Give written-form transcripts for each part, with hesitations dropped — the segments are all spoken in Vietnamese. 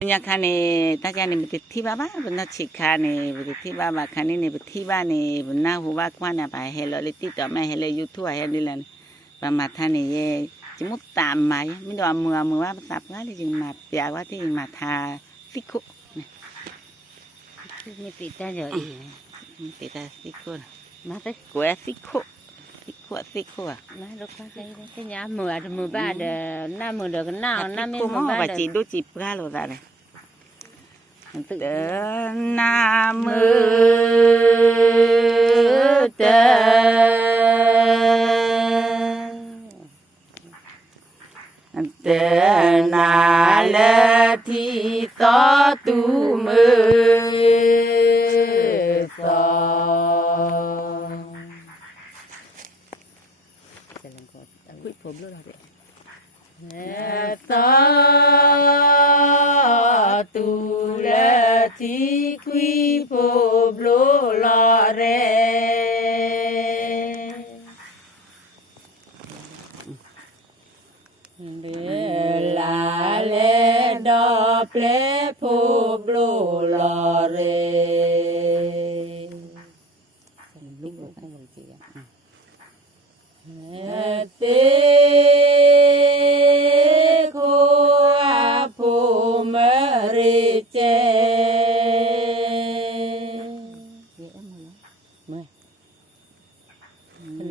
nhà khane ta cha này bị thi ba bữa na chỉ khane bị thi ba khane này bị thi ba này bữa na hùa quan là bài hello lấy tí tọt mai hello YouTube hay đi lên và mặt thà này chỉ muốn tạm mày mình đồ mưa quá tập quá thì chừng mặt bịa quá thì mặt thà xích khô này tí ta rồi tí ta xích khô mà tới của xích khô à nó lúc cái nhà mưa ba đờ năm mưa được nào năm mưa ba và chỉ đôi chỉ ra rồi ra này Nam mô Tê Na Lê Thi Tho Tu Mơ Tho Tu Lê Thi Quy Phô Lô Lò Rê La Lê Đô Plê Phô Lô Lò Rê Tê Khô A Phô Mơ Rê Chê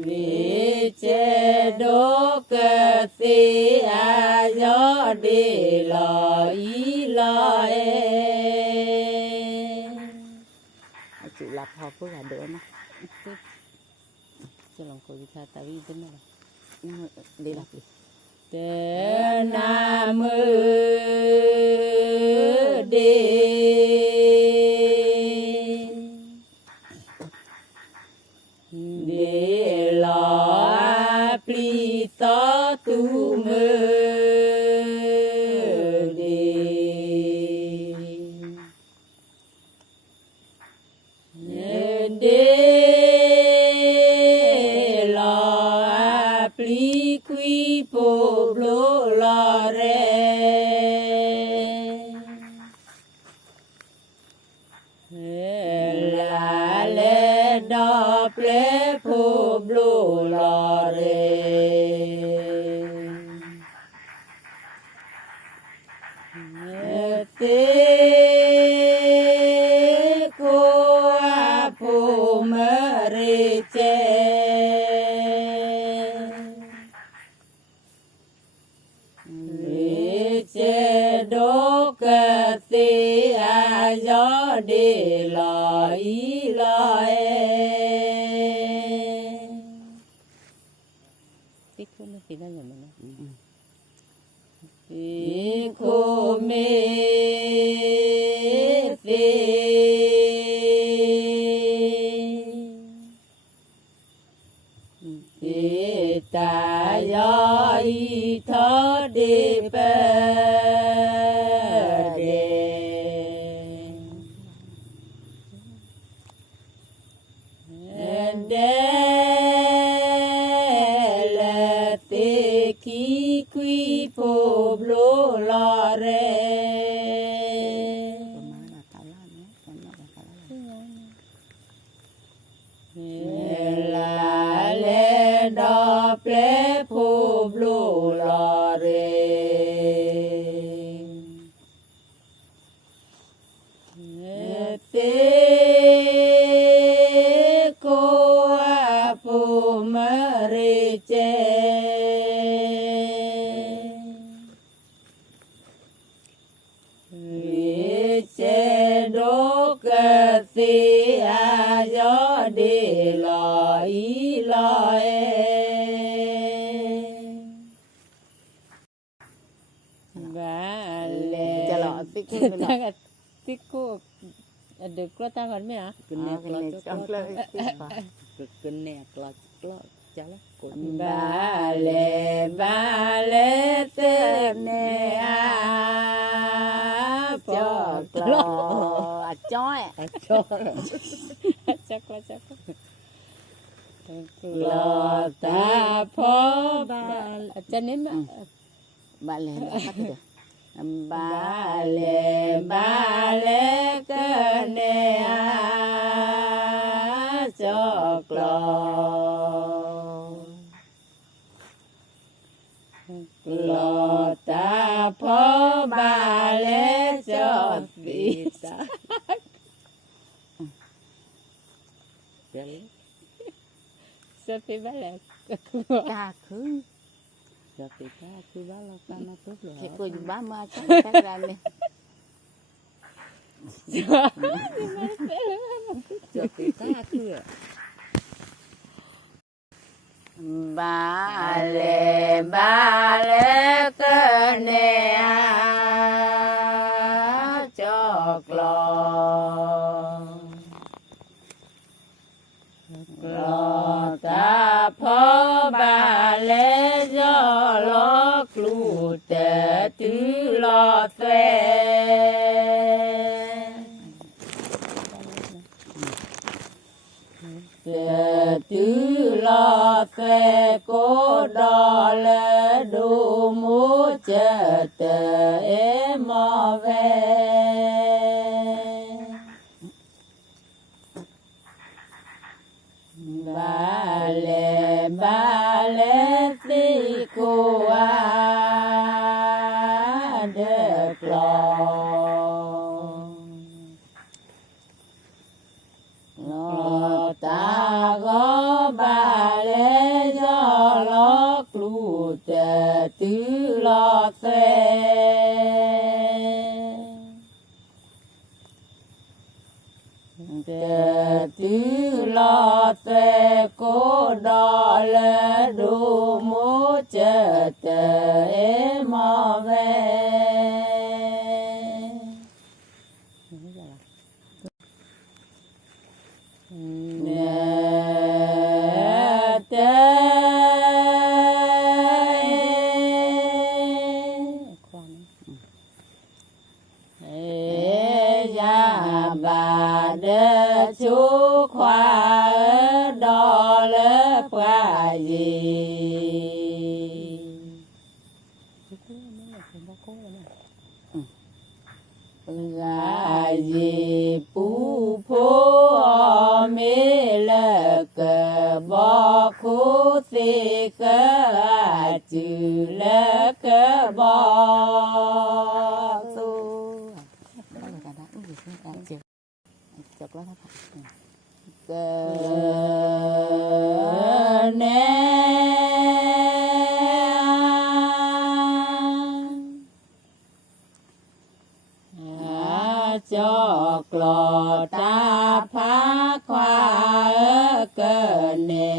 Rê Chê Đô Cơ Xê A Gió Đê Lò Ý Lò Ê chị lập học với là đỡ mà cho lòng cô ta tại vì thế này đi lập đi Tê Na Mơ Đê Đê Lò A Pli Tho Tu Mơ Đê Đê Lò A Pli Quy Phô Lô Lò Rê La Lê Đô Plê Phô Lô Lò Rê Tê Khô A Phô Mơ Rê Chê Rê Chê Đô Cơ Xê A Gió Đê Lò Ý Lò Ê tích khô nó thì nó nhầm nó Tê Khô Mê Phê Tê Ta Gió Y Tho Đê Bê Đê Lê Tê Ki Quy Phô Lô Lò Rê La Lê Đô Plê Phô Lô Lò Rê Tê Khô A Phô Mơ Rê Chê Rê Chê Đô Cơ Xê A Gió Đê Lò Ý Lò Ê và lệ Chà lọ tích tích cô được có ta còn mấy hả cái này trong lời cái nè là chả là ba lê tê nê a cho clo chói chắc clo ta phó cho nên ba lê ba lê ta ça fait mal à ta khứ ça fait ta cứ báo là ta nó tốt rồi thì cô ba ma chắc ta ra nè ça fait ta cứ ba lê cơ nè cho lo ta phó ba lê do lo clu tê tứ lo thuê tứ lo thuê cô đo lê đu mũ chợ tờ ế mò về ba lê si cô được lo ta có ba lê do lo clu tờ tứ lo thuê tứ lo thuê cô đo lê đu mũ chợ tờ ế mò về bà đê chú khoa đo lớp qua gì là gì pu phố mê lơ cờ bò khu xì cờ chữ lơ cờ bò su chọc lắm cờ nè cho lò ta phá khoa cờ nè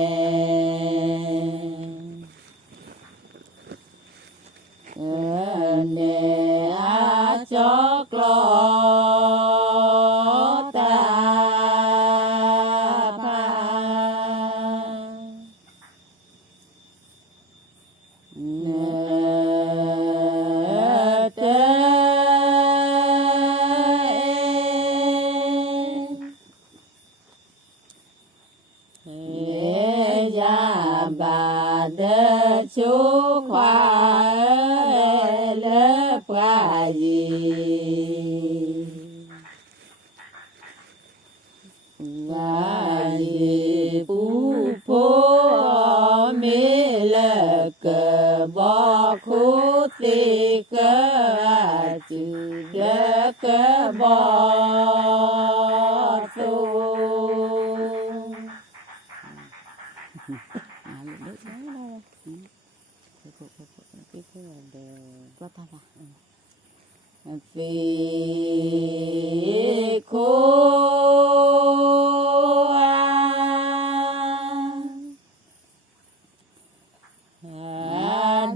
cho lò ta phá bà đê chú khoa lớp qua gì và gì pu phố mê lơ cờ bò khu tì cờ chữ đê cờ bò su vì cô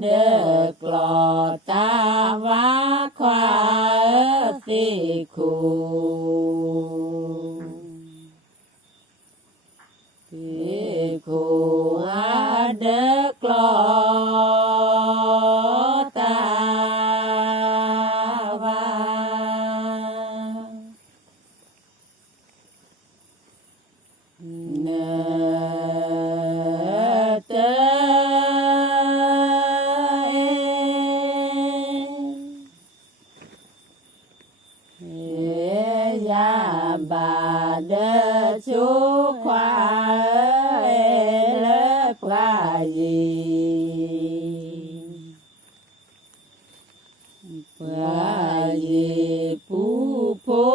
được lò ta vá khoa thì khu thì khu được lò ta bà đê chú khoa lớp qua gì pu phố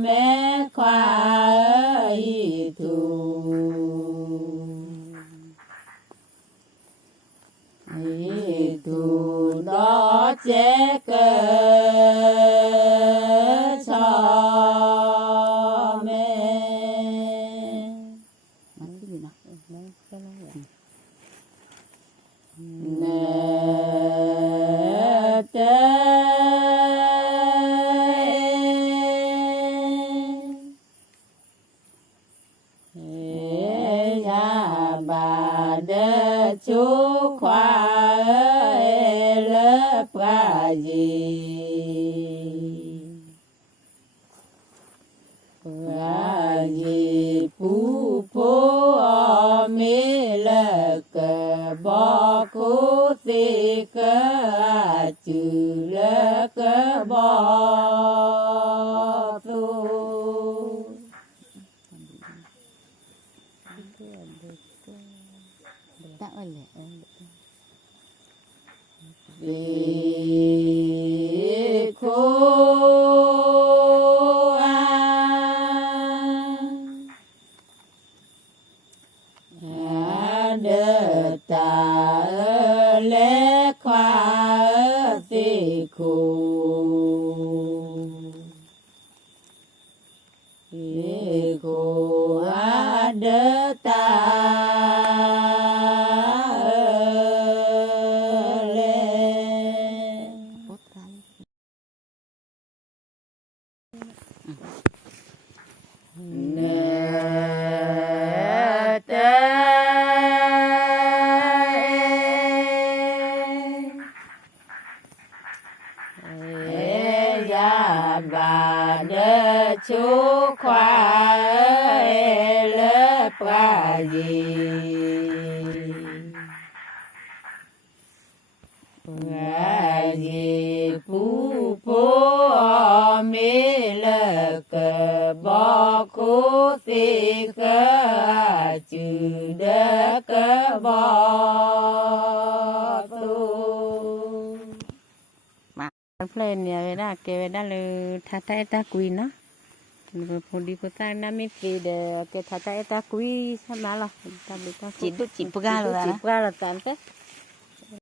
แม่ควายถูถูดอเจเกชอแม่ มันที่อยู่นะ เนเจยาบาเดชุควาเลปรายีปูโพเมลกบอกุสิกจุลกบอกสุ ตะเอ้ยแหละ วิโคเดตาเลควาสิคูโคเดตาเล โคตรกัน เนเตยาบาเดชุควาเลปรายีปูโพเมลกบอกุสิกจุดกบอกสุ เพลนเนี่ยเวลาเกเวลาเลยทัตตาเอตากุยนะพอดีพอตาน้ำไม่ฟีเดเกทัตตาเอตากุยใช่ไหมล่ะตาบิตา จิตดุจิตปกาเลย จิ นะ บว่าเราตามไป